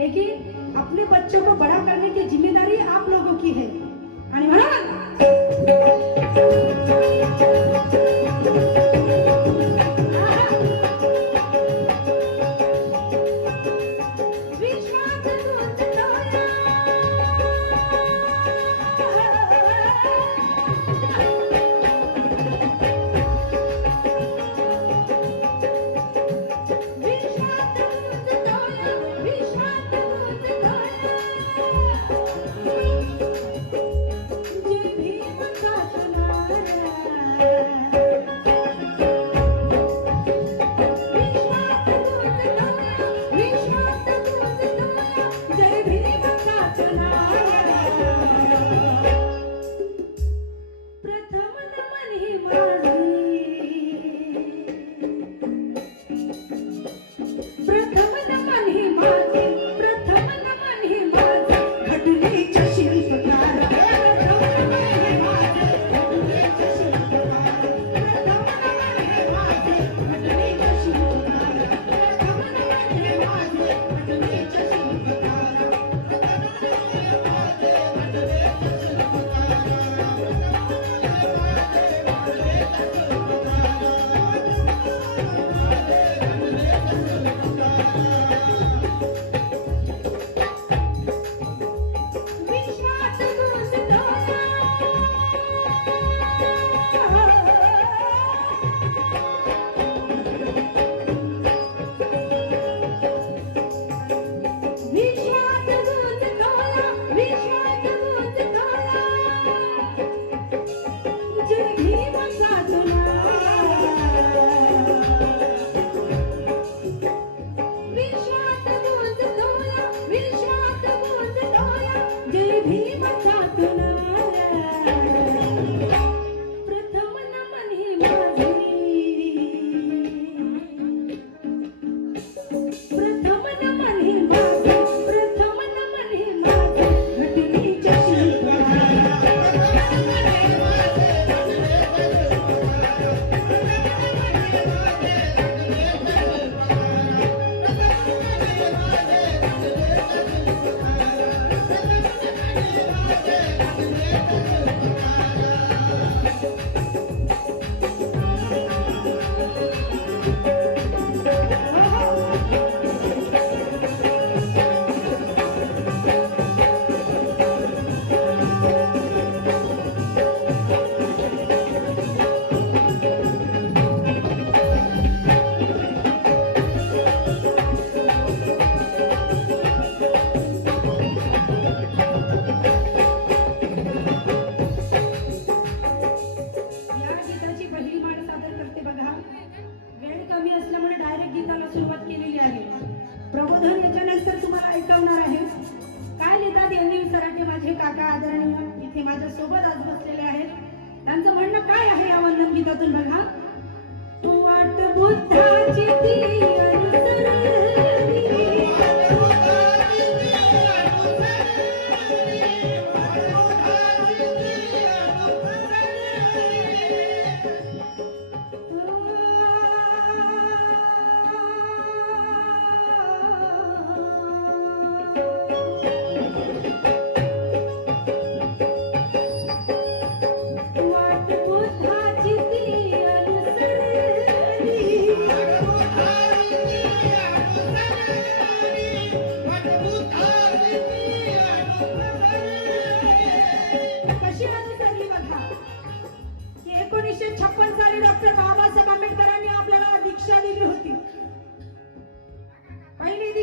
लेकिन अपने बच्चों को बड़ा करने की जिम्मेदारी आप लोगों की है। आणि म्हणून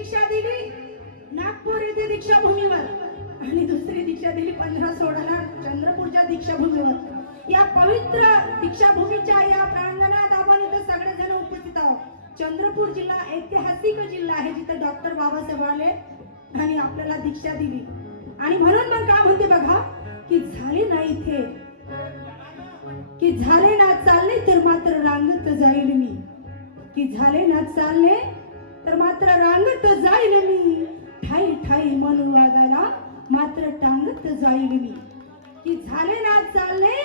दीक्षा दिली नागपूर येथे दीक्षाभूमीवर. आणि दुसरी दीक्षा दिली पंधरा सोळाला चंद्रपूरच्या दीक्षाभूमीवर. या पवित्र दीक्षाभूमीच्या या प्रांगणात आपण इथे सगळेजण उपस्थित आहोत. चंद्रपूर जिल्हा ऐतिहासिक जिल्हा आहे जिथे डॉक्टर बाबासाहेब आले आणि आपल्याला दीक्षा दिली. आणि म्हणून मग काय म्हणते बघा की झाले ना इथे. की झाले ना चालले तर मात्र रांगत जाईल मी. की झाले ना चालले तर मात्र रांगत जाईल मी. ठाई ठाई मन वागायला मात्र टांगत जाईल मी. की झाले ना चालले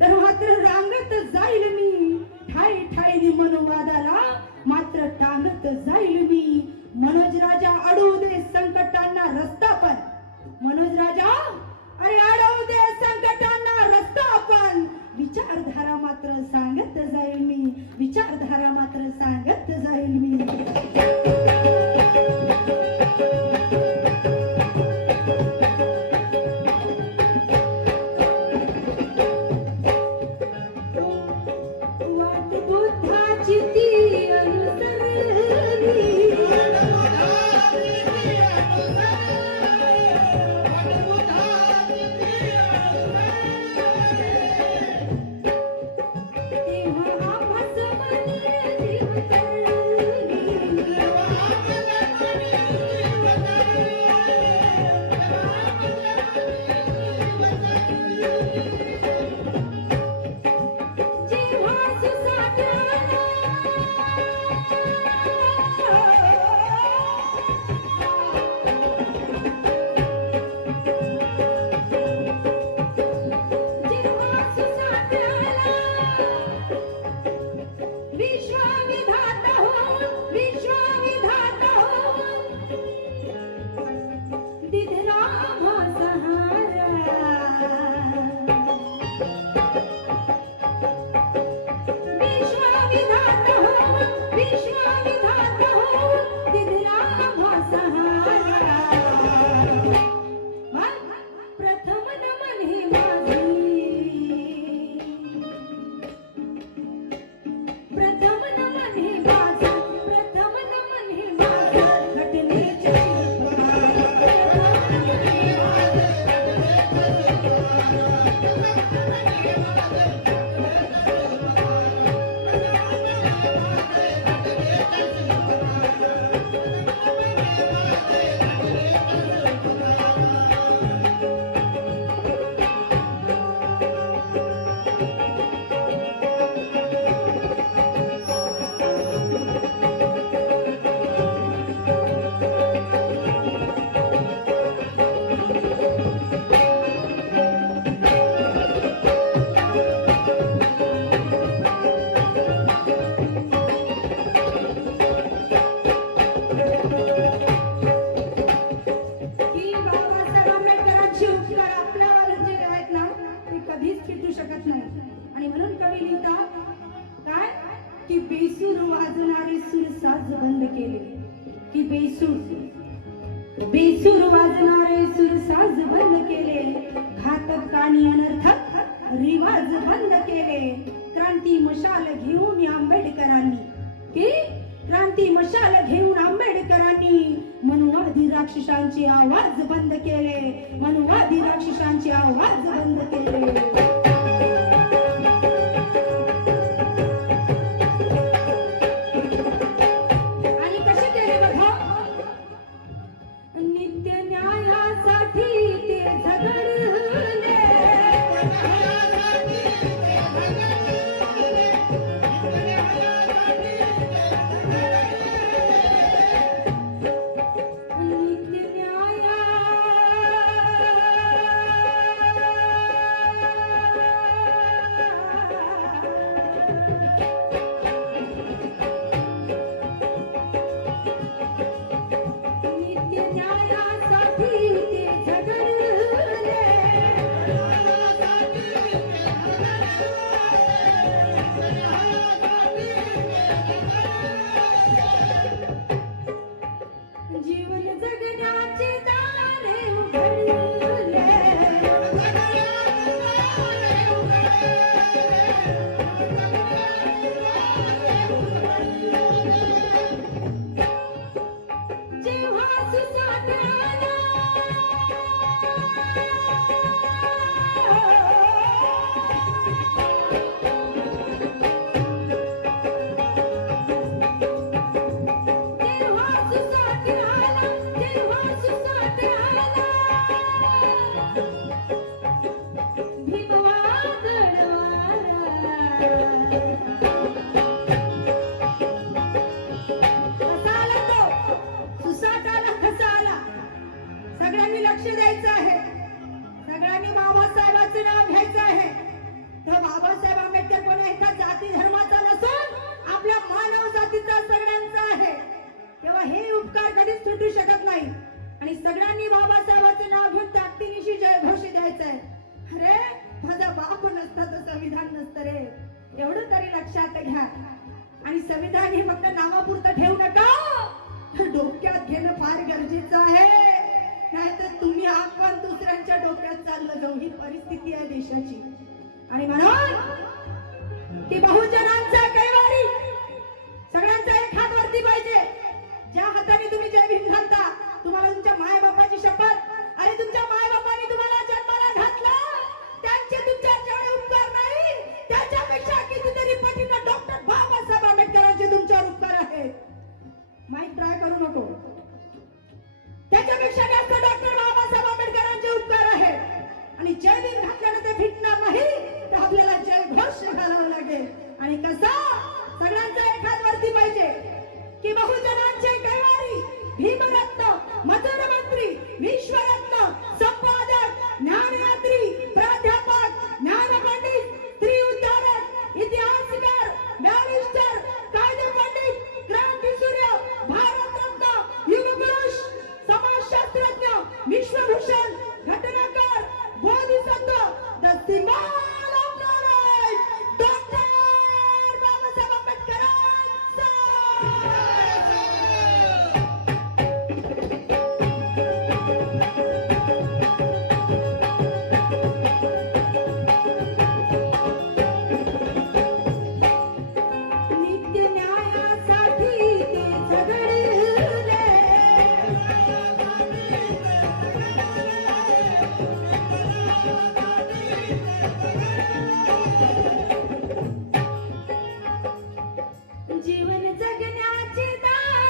तर मात्र रांगत जाईल मी. ठाई ठाई मन वादाला मात्र टांगत जाईल मी. मनोज राजा अडवू दे संकटांना रस्ता पण. मनोज राजा अरे अडवू दे संकटा विचारधारा मात्र सांगत जाईल मी. विचारधारा मात्र सांगत जाईल मी. बेसूर बेसूर वाजणारे सूर साज बंद केले. घातक आणि अनर्थक रिवाज बंद केले. क्रांती मशाल घेऊन आंबेडकरांनी. की? क्रांती मशाल घेऊन आंबेडकरांनी. मनुवादी राक्षसांचे आवाज बंद केले. मनुवादी राक्षसांचे आवाज बंद केले.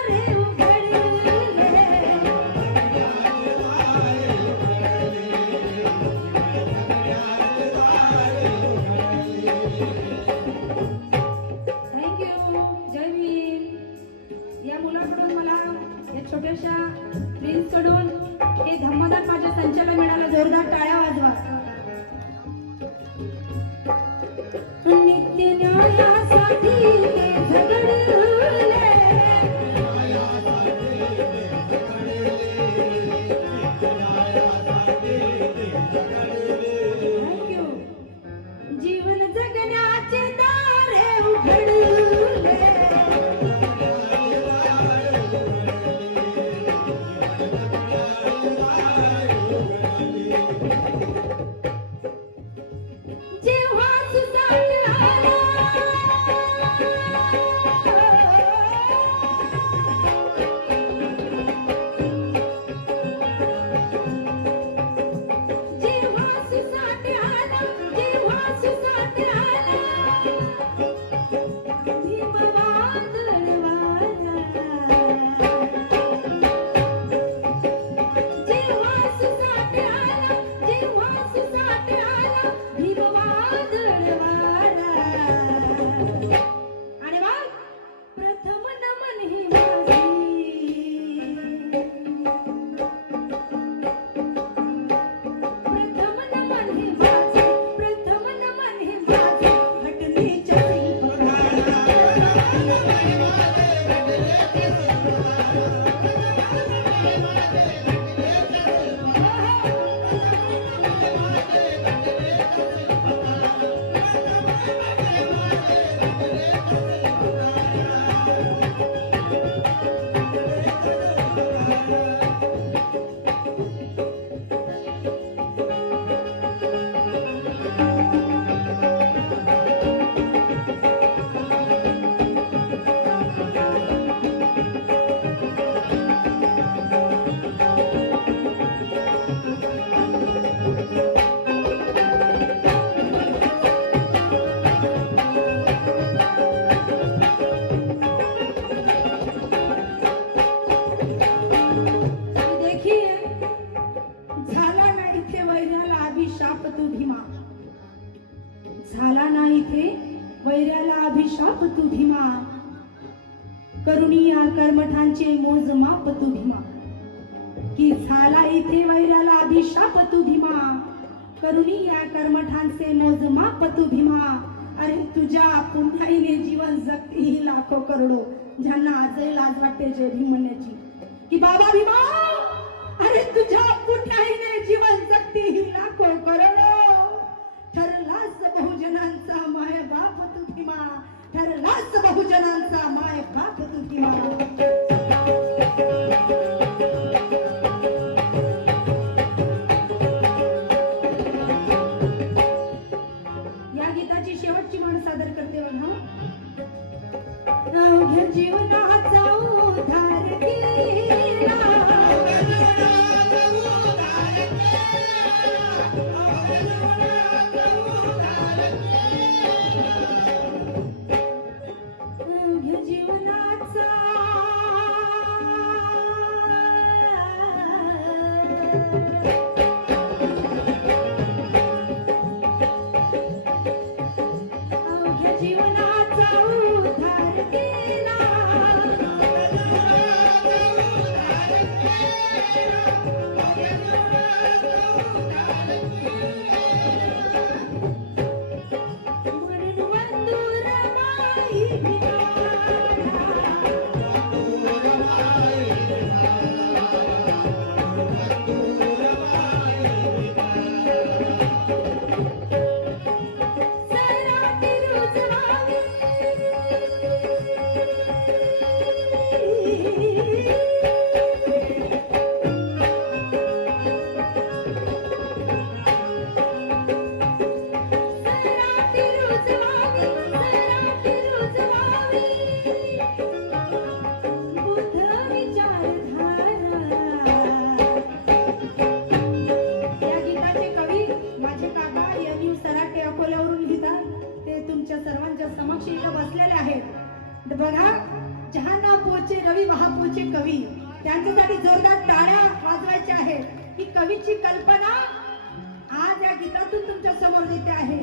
রে झाला इथे वैराला अभिशाप तू भीमा. करुणी या कर्मठांचे मोजमाप पतू भीमा. अरे तुझ्या पुण्याईने जीवन जगती ही लाखो करोडो. ज्यांना आजही लाज वाटते जय भीम म्हणण्याची. की बाबा भीमा अरे तुझ्या पुण्याईने जीवन जगती ही लाखो करोडो. ठरलाच बहुजनांचा माय बाप तू भीमा. ठरलाच बहुजनांचा माय बाप तू भीमा. तुमच्या समक्ष इथं बसलेले आहेत. बघा जहाना पोचे रवी वहापोचे कवी. त्यांच्यासाठी जोरदार टाळ्या वाजवायच्या आहेत. ही कवीची कल्पना आज या गीतातून तुमच्यासमोर येते आहे.